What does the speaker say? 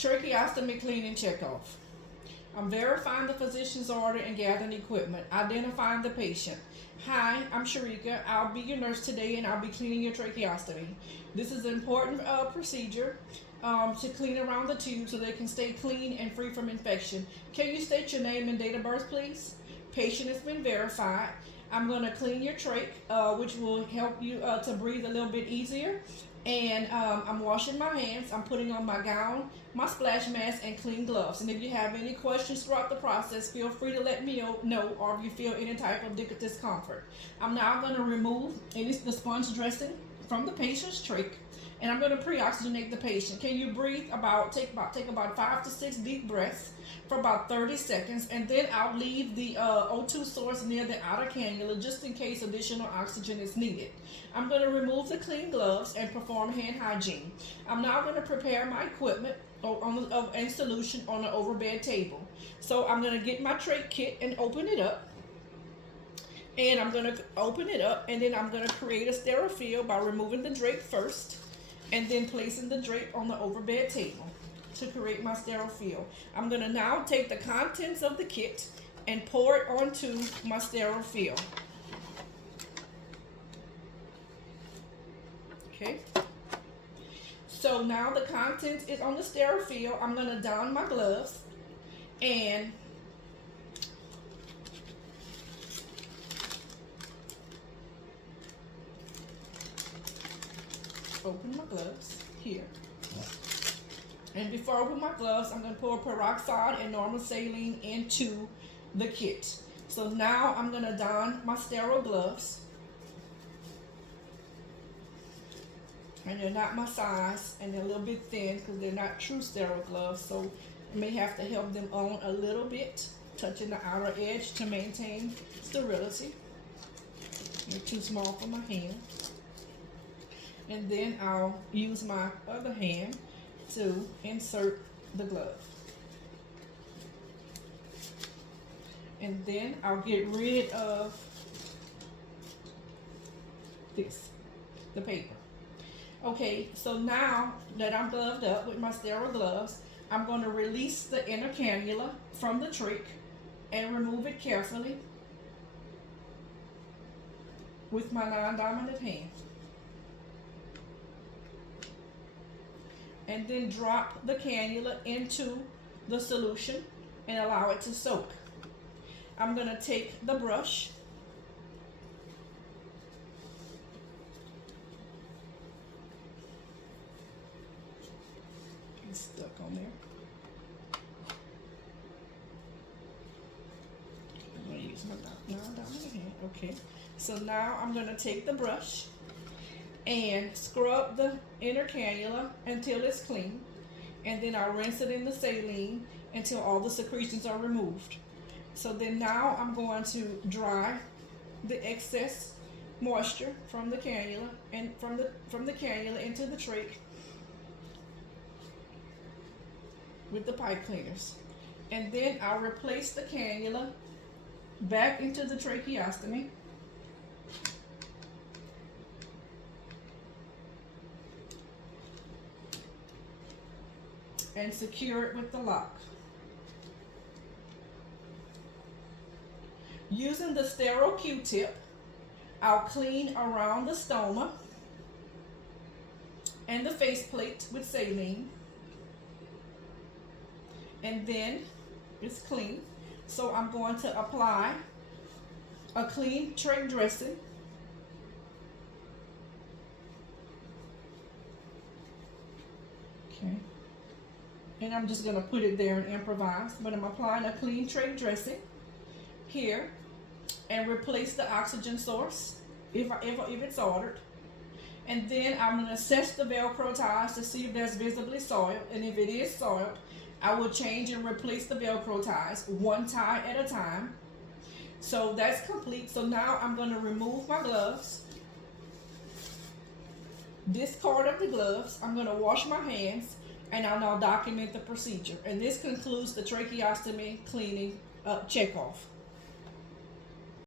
Tracheostomy cleaning checkoff. I'm verifying the physician's order and gathering equipment. Identifying the patient. Hi, I'm Sharika. I'll be your nurse today and I'll be cleaning your tracheostomy. This is an important procedure to clean around the tube so they can stay clean and free from infection. Can you state your name and date of birth, please? Patient has been verified. I'm going to clean your trach, which will help you to breathe a little bit easier. And I'm washing my hands. I'm putting on my gown, my splash mask, and clean gloves. And if you have any questions throughout the process, feel free to let me know, or if you feel any type of discomfort. I'm now going to remove the sponge dressing from the patient's trach, and I'm going to pre-oxygenate the patient. Can you breathe take about 5 to 6 deep breaths for about 30 seconds, and then I'll leave the O2 source near the outer cannula just in case additional oxygen is needed. I'm going to remove the clean gloves and perform hand hygiene. I'm now going to prepare my equipment and solution on an overbed table. So I'm going to get my trach kit and open it up. And I'm going to open it up, and then I'm going to create a sterile field by removing the drape first, and then placing the drape on the overbed table to create my sterile field. I'm going to now take the contents of the kit and pour it onto my sterile field. Okay. So now the contents is on the sterile field. I'm going to don my gloves and open my gloves here. And before I open my gloves, I'm going to pour peroxide and normal saline into the kit. So now I'm going to don my sterile gloves. And they're not my size, and they're a little bit thin because they're not true sterile gloves. So I may have to help them on a little bit, touching the outer edge to maintain sterility. They're too small for my hand. And then I'll use my other hand to insert the glove. And then I'll get rid of the paper. Okay, so now that I'm gloved up with my sterile gloves, I'm going to release the inner cannula from the trach and remove it carefully with my non-dominant hand. And then drop the cannula into the solution and allow it to soak. I'm going to take the brush it's stuck on there. I'm going to use my non-dominant hand. Okay, so now I'm going to take the brush and scrub the inner cannula until it's clean, and then I'll rinse it in the saline until all the secretions are removed. So then now I'm going to dry the excess moisture from the cannula and from the cannula into the trach with the pipe cleaners, and then I'll replace the cannula back into the tracheostomy. And secure it with the lock. Using the sterile Q-tip, I'll clean around the stoma and the faceplate with saline. And then it's clean. So I'm going to apply a clean trach dressing. Okay. And I'm just going to put it there and improvise, but I'm applying a clean trach dressing here and replace the oxygen source if it's ordered. And then I'm going to assess the Velcro ties to see if there's visibly soiled, and if it is soiled, I will change and replace the Velcro ties one tie at a time. So that's complete. So now I'm going to remove my gloves, discard of the gloves. I'm going to wash my hands, and I'll now document the procedure. And this concludes the tracheostomy cleaning checkoff.